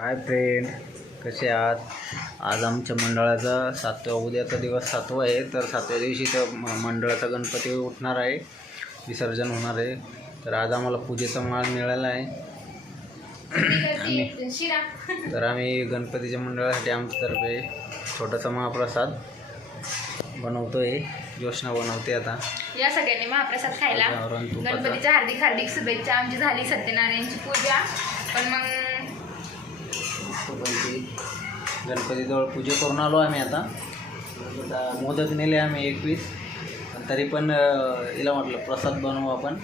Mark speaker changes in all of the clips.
Speaker 1: Hi friend कसे आहात? आज आमच्या मंडळाचा सातवा उद्याचा दिवस सातवा आहे तर सातव्या दिवशी तर मंडळाचा गणपती उठणार आहे विसर्जन होणार आहे. तर आज आम्हाला पूजेचा माळ मिळाला आहे. आम्ही तर आम्ही गणपतीच्या मंडळासाठी आमच्यातर्फे छोटासा महाप्रसाद बनवतो आहे जोशना बनवते आता.
Speaker 2: या सगळ्यांनी महाप्रसाद खायला. गणपतीच्या हार्दिक हार्दिक शुभेच्छा. आमची झाली सत्यनारायणची पूजा. पण मग
Speaker 1: गणपती. गणपतीजवळ पूजा करून आलो आम्ही आता. मोदक नेले आम्ही एकवीस. तरी पण हिला म्हटलं प्रसाद बनवू आपण.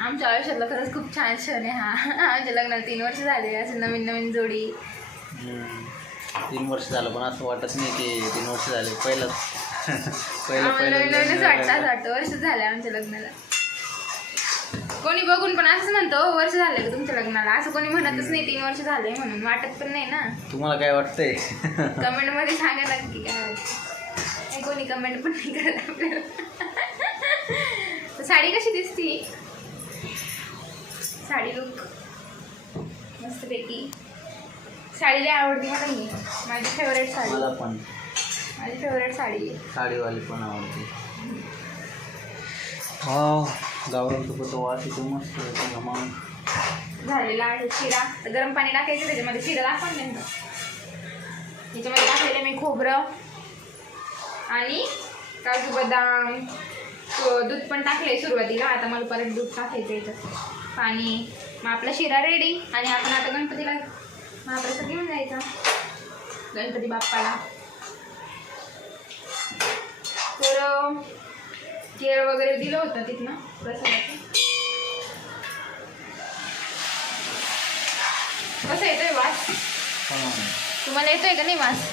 Speaker 2: आमच्या आयुष्यातला खरंच खूप छान क्षण आहे हा. आमच्या लग्नाला तीन वर्ष झाले असे नवीन नवीन जोडी.
Speaker 1: हम्म. तीन वर्ष झालं पण असं वाटत नाही की तीन वर्ष झाले. पहिलंच. पहिलं
Speaker 2: नवीन नवीनच
Speaker 1: पहिलं
Speaker 2: वाटतं वाटतं. वर्ष झाले आमच्या लग्नाला. कोणी बघून पण असंच म्हणतो "हो, वर्ष झाले का तुमच्या लग्नाला? असं कोणी म्हणतच नाही तीन वर्ष झाले म्हणून. वाटत पण नाही ना.
Speaker 1: तुम्हाला काय वाटतंय?
Speaker 2: कमेंटमध्ये सांगा नक्की काय वाटतं. कोणी कमेंट पण नाही करत आपल्याला. साडी कशी दिसती? साडी लुक मस्तपैकी. साडी लई आवडते मला ही. माझी फेवरेट साडी.
Speaker 1: मला पण.
Speaker 2: माझी फेवरेट साडी आहे.
Speaker 1: साडीवाली पण आवडते. हो गावरान वास मस्त येतो
Speaker 2: झालेला आहे शिरा. तर गरम पाणी टाकायचं त्याच्यामध्ये शिरा दाखवून द्या त्याच्यामध्ये टाकलेलं मी खोबरं आणि काजू बदाम. दूध पण टाकलंय सुरुवातीला आता मला परत दूध टाकायचं इथं. पाणी मग आपला शिरा रेडी आणि आपण आता गणपतीला महाप्रसाद घेऊन जायचा. गणपती बाप्पाला. तर केळ वगैरे दिलं होतं तिथनं. प्रसादाचं कसं येतोय वास? तुम्हाला येतोय का नाही वास?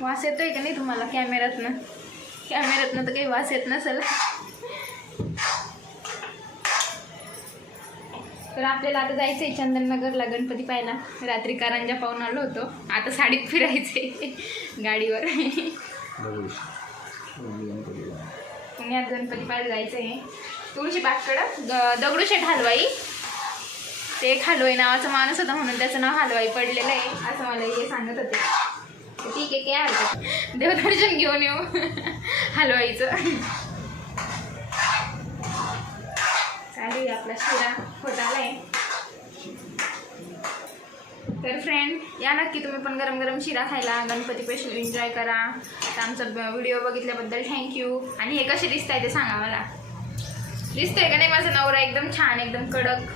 Speaker 2: वास येतोय का नाही तुम्हाला कॅमेऱ्यातनं? कॅमेऱ्यातनं तर काही वास येत नसेल. तर आपल्याला आता जायचं आहे चंदननगरला गणपती पाहायला. रात्री कारंजा पाहून आलो होतो. आता साडीत फिरायचे गाडीवर. पुण्यात गणपती पाहायला जायचं आहे तुळशी बागकडं द दगडूशेठ हलवाई. ते एक हलवाई नावाचं माणूस होता म्हणून त्याचं नाव हलवाई पडलेलं आहे असं मला हे सांगत होते. ठीक आहे काय हरकत देवदर्शन घेऊन येऊ. हलवाईचं. चालू आहे आपला शिरा खोटाला फ्रेंड या नक्की तुम्ही पण गरम गरम शिरा खायला गणपती पेशल एन्जॉय करा. तर आमचा व्हिडिओ बघितल्याबद्दल थँक्यू आणि हे कसे दिसत आहे ते सांगा मला. दिसतंय का नाही? माझा नवरा एकदम छान एकदम कडक.